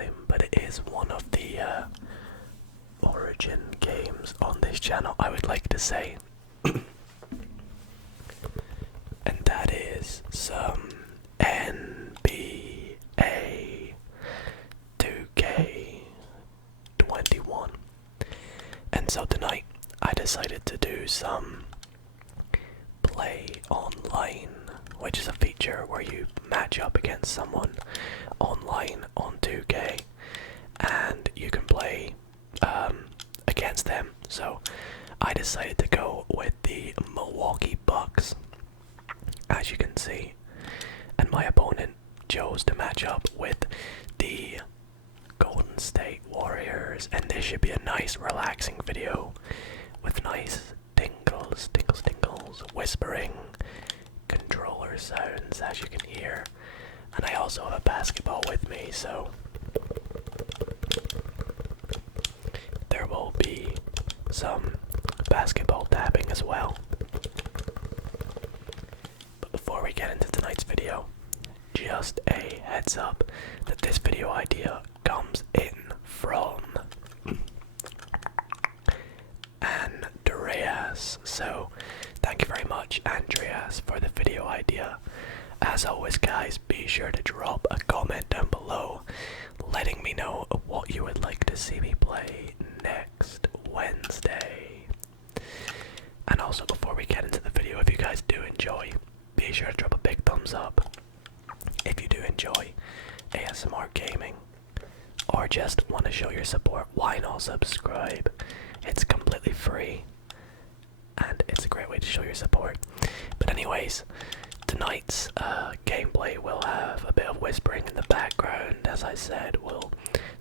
time, but it is one of the origin games on this channel, I would like to say. And that is some NBA 2K21. And so tonight I decided to do some play online, which is a feature where you match up against someone online on 2K and you can play against them. So I decided to go with the Milwaukee Bucks, as you can see, and my opponent chose to match up with the Golden State Warriors, and this should be a nice relaxing video with nice tingles, whispering controller sounds, as you can hear. And I also have a basketball with me, so there will be some basketball tapping as well. But before we get into tonight's video, just a heads up that this video idea comes in from Andreas. So thank you very much, Andreas, for the video idea. As always, guys, be sure to drop a comment down below letting me know what you would like to see me play next Wednesday. And also, before we get into the video, if you guys do enjoy, be sure to drop a big thumbs up. If you do enjoy ASMR gaming, or just want to show your support, why not subscribe? It's completely free, and it's a great way to show your support. But anyways, tonight's gameplay will have a bit of whispering in the background. As I said, we'll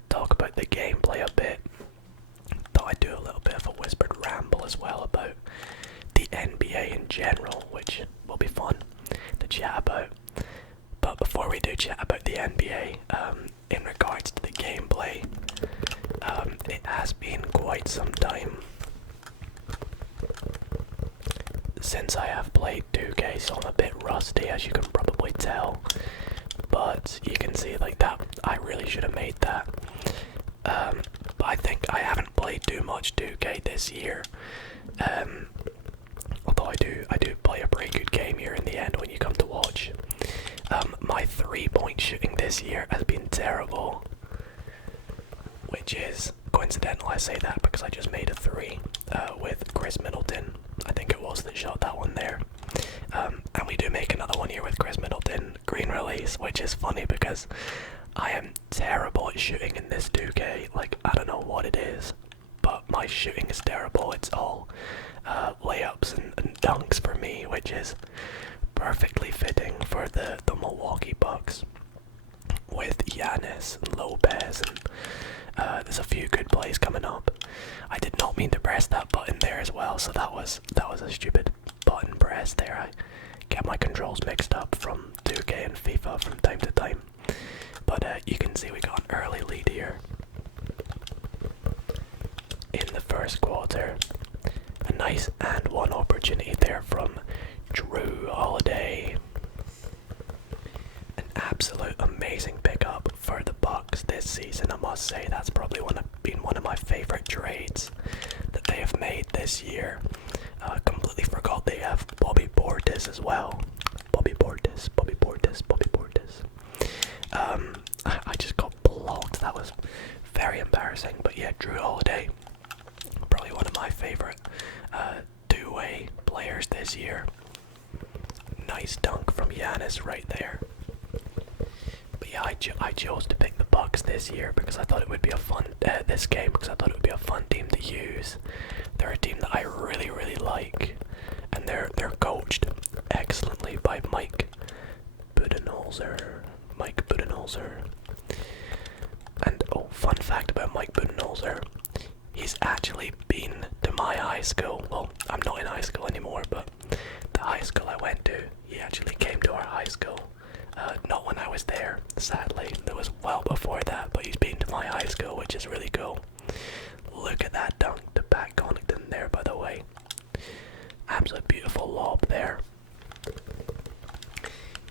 talk about the gameplay a bit. Thought I'd do a little bit of a whispered ramble as well about the NBA in general, which will be fun to chat about. But before we do chat about the NBA, in regards to the gameplay, it has been quite some time since I have played 2K, so I'm a bit rusty, as you can probably tell. But you can see like that, I really should have made that. But I think I haven't played too much 2K this year. Although I do play a pretty good game here in the end when you come to watch. My 3-point shooting this year has been terrible, which is coincidental. I say that because I just made a 3 with Chris Middleton. I think it was that shot that one there. And we do make another one here with Chris Middleton, green release, which is funny because I am terrible at shooting in this 2K. Like, I don't know what it is, but my shooting is terrible. It's all layups and dunks for me, which is perfectly fitting for the Milwaukee Bucks with Giannis and Lopez, and there's a few good plays coming up. I did not mean to press that button there as well, so that was a stupid button press there. I get my controls mixed up from 2K and FIFA from time to time. But you can see we got an early lead here in the first quarter. A nice and one opportunity there from Drew Holiday. An absolute amazing pickup for the Bucks this season, I must say. That's probably been one of my favourite trades that they have made this year. Completely forgot they have Bobby Portis as well. Bobby Portis. I just got blocked. That was very embarrassing. But yeah, Drew Holiday, probably one of my favourite two-way players this year. Nice dunk from Giannis right there. But yeah, I chose to pick the Bucks this year because I thought it would be a fun this game because I thought it would be a fun team to use. They're a team that I really like, and they're coached excellently by Mike Budenholzer. And oh, fun fact about Mike Budenholzer, he's actually been to my high school. Well, I'm not in high school anymore, but the high school I went to, he actually came to our high school. Not when I was there, sadly. That was well before that, but he's been to my high school, which is really cool. Look at that dunk to Pat Connaughton there, by the way. Absolute beautiful lob there.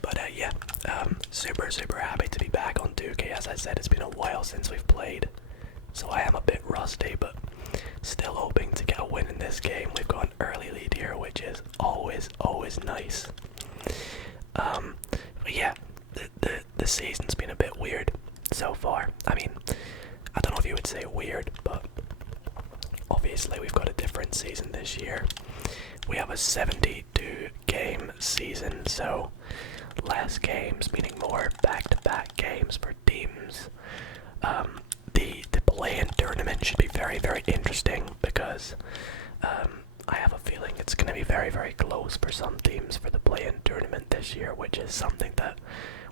But yeah, super happy to be back on 2K. As I said, it's been a while since since we've played, so I am a bit rusty, but still hoping to get a win in this game. We've got an early lead here, which is always nice. But yeah, the season's been a bit weird so far. I mean, I don't know if you would say weird, but obviously we've got a different season this year. We have a 72 game season, so less games, meaning more back-to-back games for teams. The play-in tournament should be very interesting because I have a feeling it's going to be very close for some teams for the play-in tournament this year, which is something that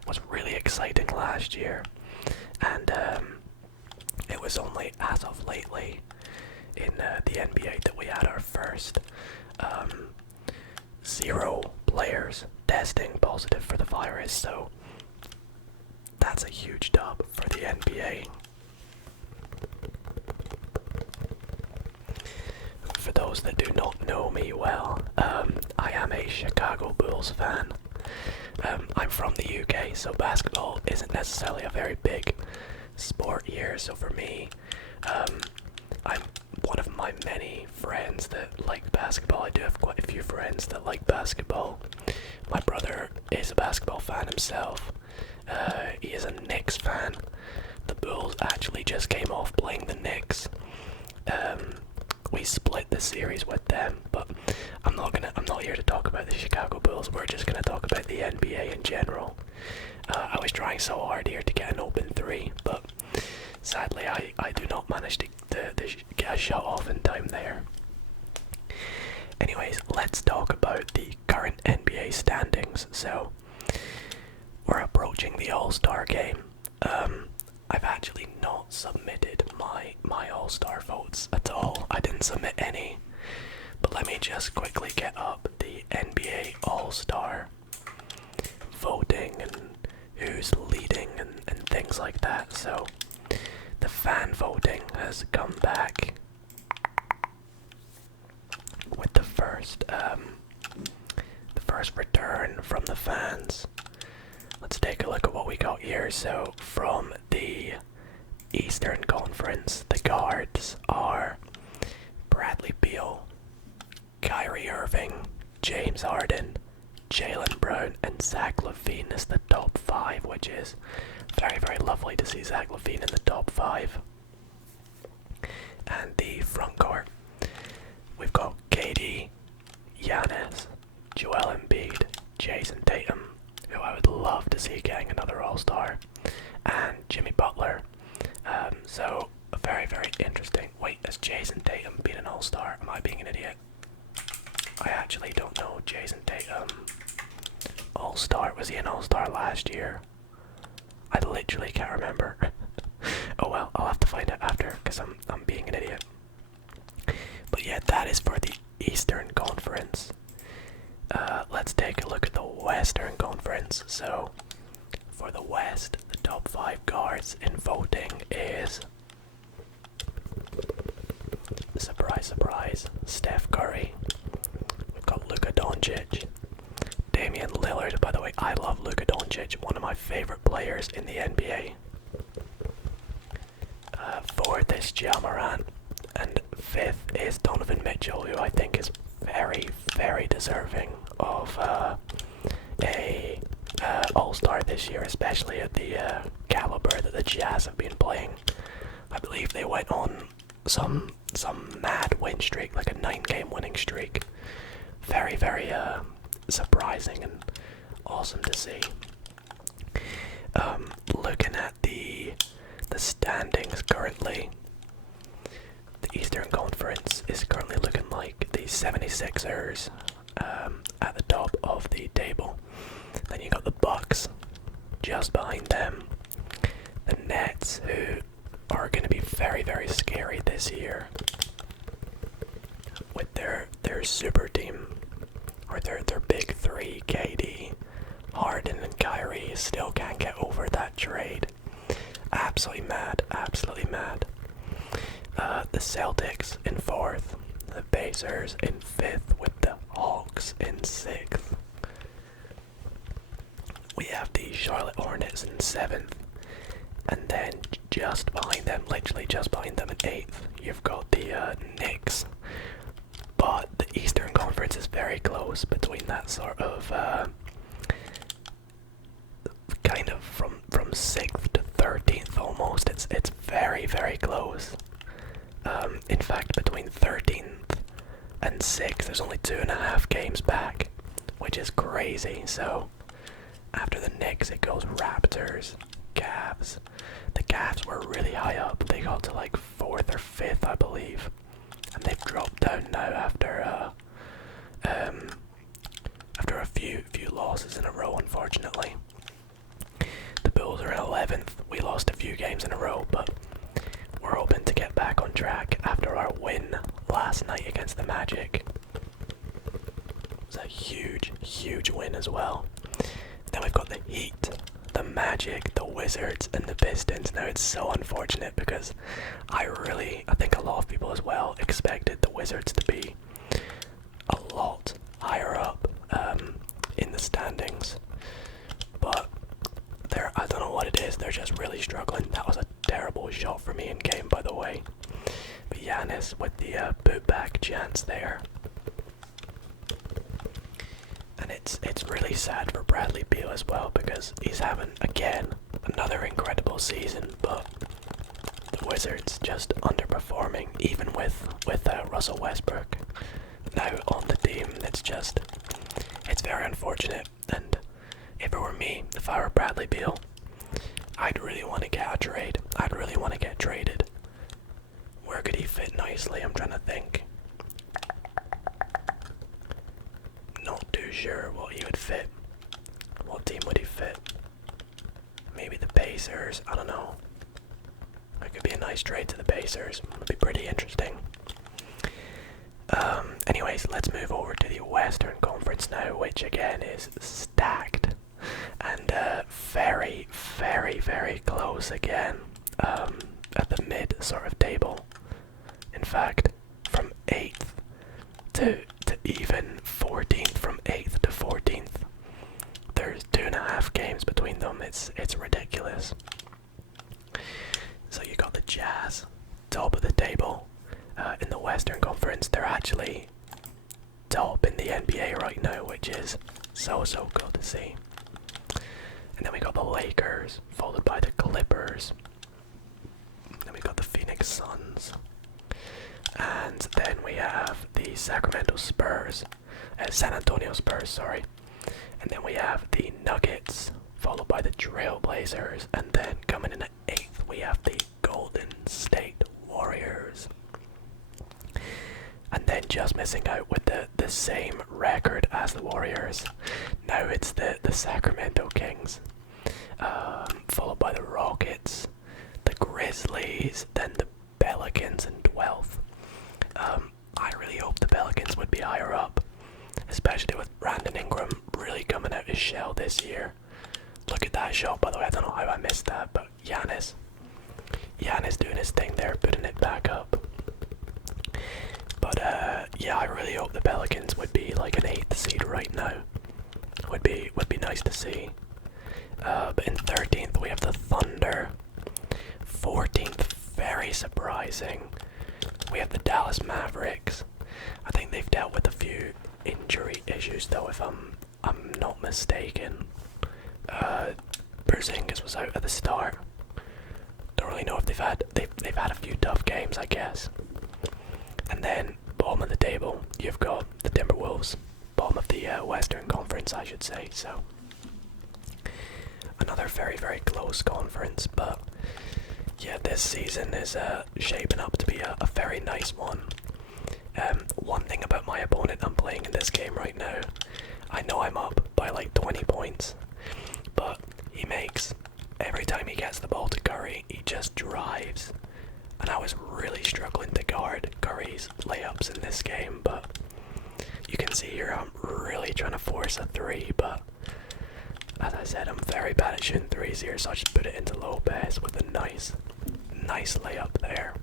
was really exciting last year. And it was only as of lately in the NBA that we had our first 0 players testing positive for the virus, so that's a huge dub for the NBA. For those that do not know me well, I am a Chicago Bulls fan. I'm from the UK, so basketball isn't necessarily a very big sport here, so for me, I'm one of my many friends that like basketball. I do have quite a few friends that like basketball. My brother is a basketball fan himself. He is a Knicks fan. The Bulls actually just came off playing the Knicks. We split the series with them, but I'm not here to talk about the Chicago Bulls. We're just gonna talk about the NBA in general. I was trying so hard here to get an open 3, but sadly I do not manage to get a shot off in time there. Anyways, let's talk about the current NBA standings. So we're approaching the All-Star game. I've actually not submitted my All-Star votes at all. I didn't submit any. But let me just quickly get up the NBA All-Star voting and who's leading and things like that. So the fan voting has come back with the first return from the fans. Let's take a look at what we got here. So from the Eastern Conference, the guards are Bradley Beal, Kyrie Irving, James Harden, Jaylen Brown, and Zach LaVine is the top 5, which is very lovely to see Zach LaVine in the top 5. And the front court, we've got KD, Giannis, Joel Embiid, Jason Tatum, who I would love to see getting another All-Star, and Jimmy Butler. So very interesting. Wait, has Jason Tatum been an All-Star? Am I being an idiot? I actually don't know. Jason Tatum All-Star, was he an All-Star last year? I literally can't remember. Oh well, I'll have to find out after because I'm being an idiot. But yeah, that is for the Eastern Conference. Let's take a look at the Western Conference. So for the West, the top 5 guards in voting is, surprise, Steph Curry. We've got Luka Doncic, Damian Lillard. By the way, I love Luka Doncic, one of my favorite players in the NBA. 4th is Ja Morant, and 5th is Donovan Mitchell, who I think is very deserving of a All-Star this year, especially at the caliber that the Jazz have been playing. I believe they went on some mad win streak, like a 9-game winning streak. Very surprising and awesome to see. Looking at the standings currently, the Eastern Conference is currently looking like the 76ers at the top of the table. Then you got the Bucks just behind them. The Nets, who are going to be very scary this year with their super team, or their big 3, KD, Harden, and Kyrie. Still can't get over that trade. Absolutely mad. The Celtics in 4th, the Pacers in 5th, with the Hawks in 6th. We have the Charlotte Hornets in 7th, and then just behind them, literally just behind them in 8th, you've got the Knicks. But the Eastern Conference is very close between that sort of kind of from 6th to 13th almost. It's very, very close. In fact, between 13th and 6th, there's only 2.5 games back, which is crazy. So after the Knicks, it goes Raptors, Cavs. The Cavs were really high up. They got to like 4th or 5th, I believe, and they've dropped down now after a few losses in a row, unfortunately. The Bulls are in 11th. We lost a few games in a row, but we're hoping to get back on track after our win last night against the Magic. It was a huge, huge win as well. Then we've got the Heat, the Magic, the Wizards, and the Pistons. Now it's so unfortunate because I think a lot of people as well expected the Wizards to be a lot higher up in the standings. But I don't know what it is, they're just really struggling. That was a terrible shot for me in game, by the way. But Giannis with the putback chance there. And it's really sad for Bradley Beal as well, because he's having, again, another incredible season, but the Wizards just underperforming, even with Russell Westbrook now on the team. It's very unfortunate. And if it were me, if I were Bradley Beal, I'd really want to get a trade. I'd really want to get traded. Where could he fit nicely? I'm trying to think. Not too sure what he would fit. What team would he fit? Maybe the Pacers, I don't know. It could be a nice trade to the Pacers. It would be pretty interesting. Anyways, let's move over to the Western Conference now, which again is stacked. And very, very, very close again. At the mid sort of table. In fact, from 8th to even 14th, from 8th to 14th, there's 2.5 games between them. It's ridiculous. So you got the Jazz, top of the table in the Western Conference. They're actually top in the NBA right now, which is so good to see. And then we got the Lakers, followed by the Clippers. Then we got the Phoenix Suns. And then we have the Sacramento Spurs, San Antonio Spurs, sorry. And then we have the Nuggets, followed by the Trailblazers. And then coming in at 8th, we have the Golden State Warriors. And then just missing out with the same record as the Warriors. Now it's the Sacramento Kings, followed by the Rockets, the Grizzlies, then the Pelicans in 12th. I really hope the Pelicans would be higher up, especially with Brandon Ingram really coming out his shell this year. Look at that shot, by the way. I don't know how I missed that, but Giannis doing his thing there, putting it back up. But yeah, I really hope the Pelicans would be like an 8th seed right now. Would be nice to see. But in 13th we have the Thunder. 14th, very surprising, we have the Dallas Mavericks. I think they've dealt with a few injury issues though, if I'm not mistaken. Porzingis was out at the start. Don't really know if they've had a few tough games, I guess. And then bottom of the table, you've got the Timberwolves, bottom of the Western Conference, I should say. So another very, very close conference, but yeah, this season is shaping up to be a very nice one. One thing about my opponent I'm playing in this game right now, I know I'm up by like 20 points, but he makes, every time he gets the ball to Curry, he just drives. And I was really struggling to guard Curry's layups in this game, but you can see here I'm really trying to force a 3, but as I said, I'm very bad at shooting 3s here, so I just put it into Lopez with a nice layup there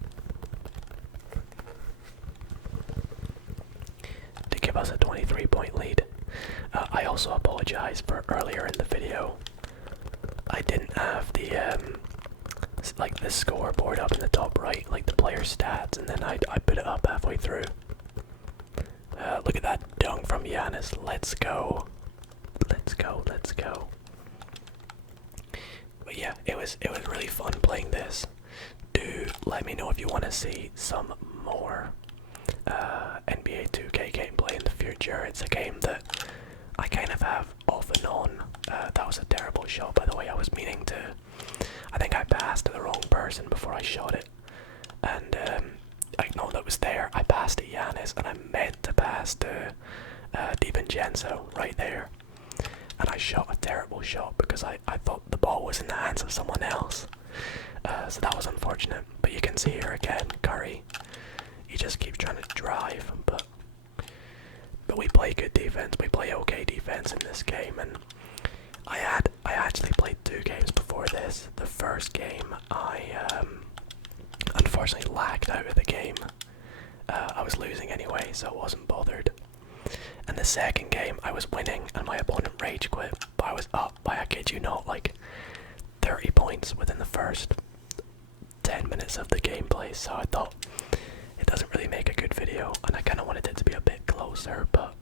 to give us a 23-point lead. I also apologize for earlier in the video. I didn't have the It's like the scoreboard up in the top right, like the player stats, and then I put it up halfway through. Look at that dunk from Giannis. Let's go. Let's go, let's go. But yeah, it was really fun playing this. Do let me know if you want to see some more NBA 2K gameplay in the future. It's a game that I kind of have off and on. That was a terrible shot, by the way. I was meaning to. I think I passed to the wrong person before I shot it, and I know that was there. I passed to Giannis, and I meant to pass to DiVincenzo right there. And I shot a terrible shot because I thought the ball was in the hands of someone else. So that was unfortunate. But you can see here again, Curry, he just keeps trying to drive, but we play good defense. We play okay defense in this game, and I actually played 2 games before this. The first game I unfortunately lagged out of the game. I was losing anyway, so I wasn't bothered. And the second game, I was winning, and my opponent rage quit, but I was up by, I kid you not, like 30 points within the first 10 minutes of the gameplay, so I thought it doesn't really make a good video, and I kind of wanted it to be a bit closer, but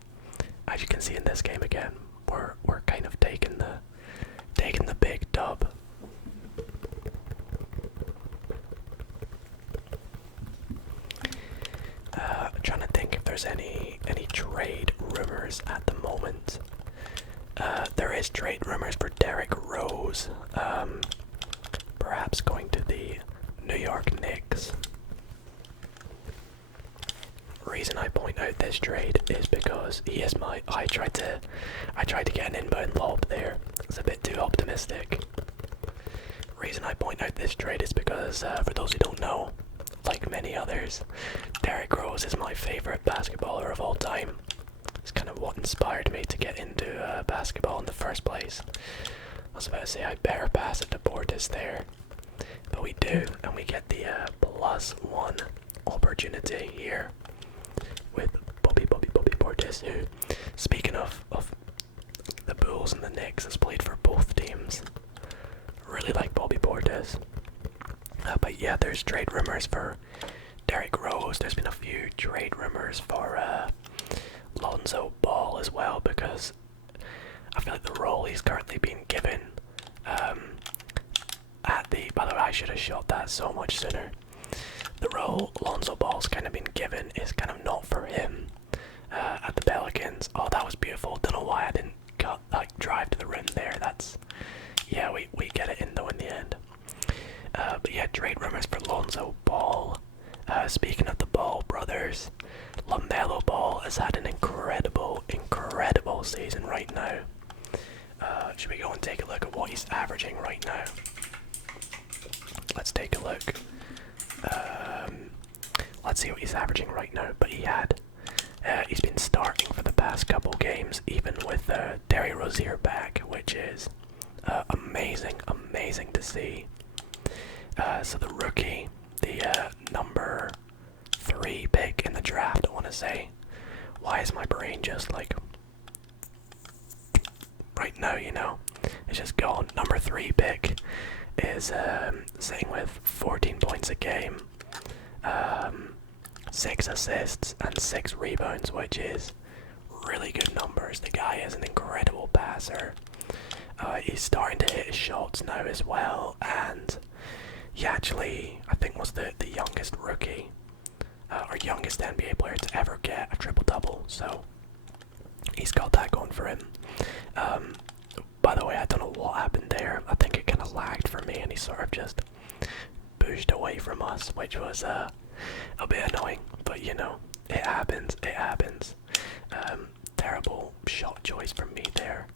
as you can see in this game again, we're kind of taking the big dub. Trying to think if there's any trade rumors at the moment. There is trade rumors for Derrick Rose, perhaps going to the New York Knicks. Reason I point out this trade is because he is my. I tried to get an inbound lob there. It's a bit too optimistic. Reason I point out this trade is because, for those who don't know, like many others, Derrick Rose is my favorite basketballer of all time. It's kind of what inspired me to get into basketball in the first place. I was about to say I better pass it to Portis there, but we do, and we get the +1 opportunity here with Bobby Portis, who, speaking of the Bulls and the Knicks, has played for both teams. Really like Bobby Portis. But yeah, there's trade rumors for Derrick Rose. There's been a few trade rumors for Lonzo Ball as well, because I feel like the role he's currently being given by the way, I should have shot that so much sooner. The role Lonzo Ball's kind of been given is kind of not for him at the Pelicans. Oh, that was beautiful. Don't know why I didn't drive to the rim there. Yeah, we get it in though in the end. But yeah, trade rumors for Lonzo Ball. Speaking of the Ball brothers, LaMelo Ball has had an incredible season right now. Should we go and take a look at what he's averaging right now? Let's take a look. Let's see what he's averaging right now. But he's been starting for the past couple games, even with Terry Rozier back, which is amazing to see. So the rookie, the number 3 pick in the draft, I want to say. Why is my brain just like right now, you know? It's just gone. Number 3 pick is sitting with 14 points a game, 6 assists and 6 rebounds, which is really good numbers. The guy is an incredible passer. He's starting to hit his shots now as well, and he actually, I think, was the youngest rookie, or youngest NBA player to ever get a triple-double, so he's got that going for him. By the way, I don't know what happened there. I think it kind of lagged for me, and he sort of just pushed away from us, which was a bit annoying, but you know, it happens. Terrible shot choice from me there.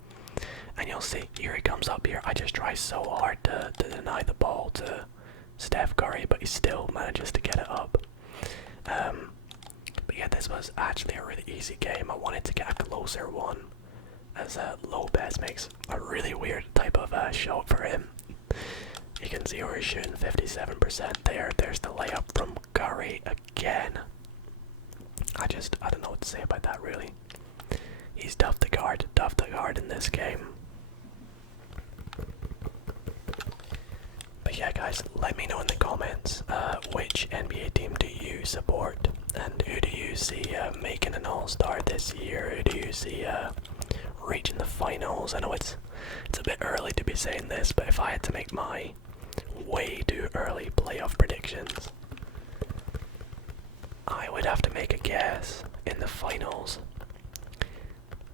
And you'll see, here he comes up here. I just try so hard to deny the ball to Steph Curry, but he still manages to get it up. But yeah, this was actually a really easy game. I wanted to get a closer one, as Lopez makes a really weird type of shot for him. You can see where he's shooting 57% there. There's the layup from Curry again. I don't know what to say about that, really. He's tough to guard in this game. But yeah, yeah, guys, let me know in the comments which NBA team do you support, and who do you see making an All-Star this year? Who do you see reaching the finals? I know it's a bit early to be saying this, but if I had to make my way too early playoff predictions, I would have to make a guess in the finals.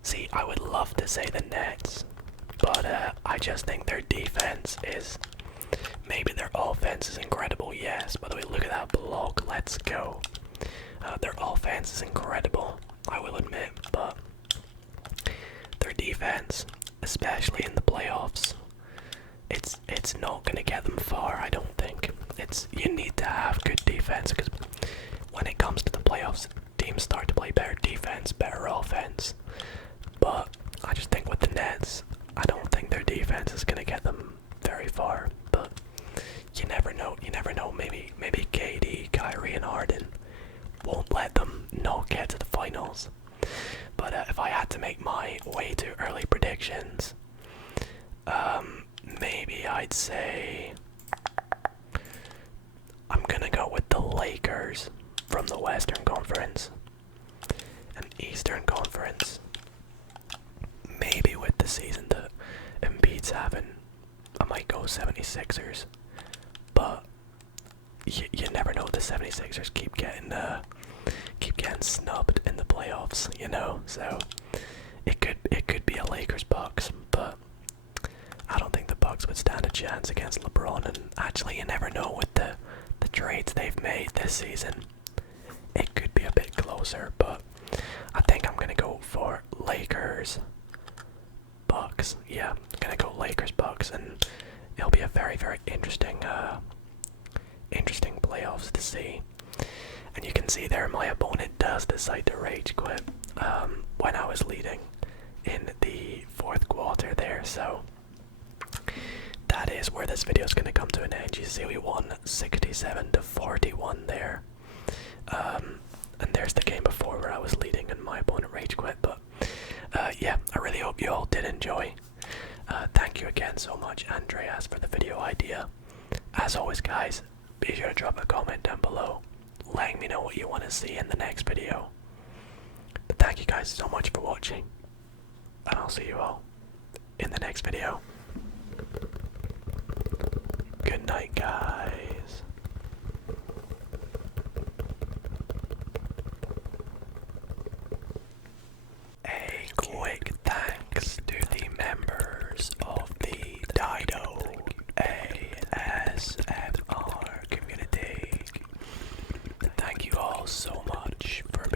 See, I would love to say the Nets, but I just think their defense is, maybe their offense is incredible, yes. By the way, look at that block, let's go. Their offense is incredible, I will admit, but their defense, especially in the playoffs, it's not going to get them far, I don't think. You need to have good defense, because when it comes to the playoffs, teams start to play better defense, better offense. But I just think with the Nets, I don't think their defense is going to get them very far. But you never know, maybe KD, Kyrie and Harden won't let them not get to the finals. But if I had to make my way too early predictions, maybe I'd say I'm gonna go with the Lakers from the Western Conference and Eastern Conference. Maybe with the season that Embiid's having, I might go 76ers. But you never know, the 76ers keep getting snubbed in the playoffs, you know. So it could be a Lakers Bucks, but I don't think the Bucks would stand a chance against LeBron. And actually, you never know with the trades they've made this season. It could be a bit closer, but I think I'm gonna go for Lakers Bucks. Yeah, I'm gonna go Lakers Bucks, and it'll be a very, very interesting playoffs to see. And you can see there my opponent does decide to rage quit when I was leading in the fourth quarter there. So that is where this video is going to come to an end. You see we won 67-41 there. And there's the game before where I was leading and my opponent rage quit. But yeah, I really hope you all did enjoy. Thank you again so much, Andreas, for the video idea. As always, guys, be sure to drop a comment down below, letting me know what you want to see in the next video. But thank you guys so much for watching, and I'll see you all in the next video. Good night, guys. A quick thanks to the members of the Dido ASMR community. Thank you all so much for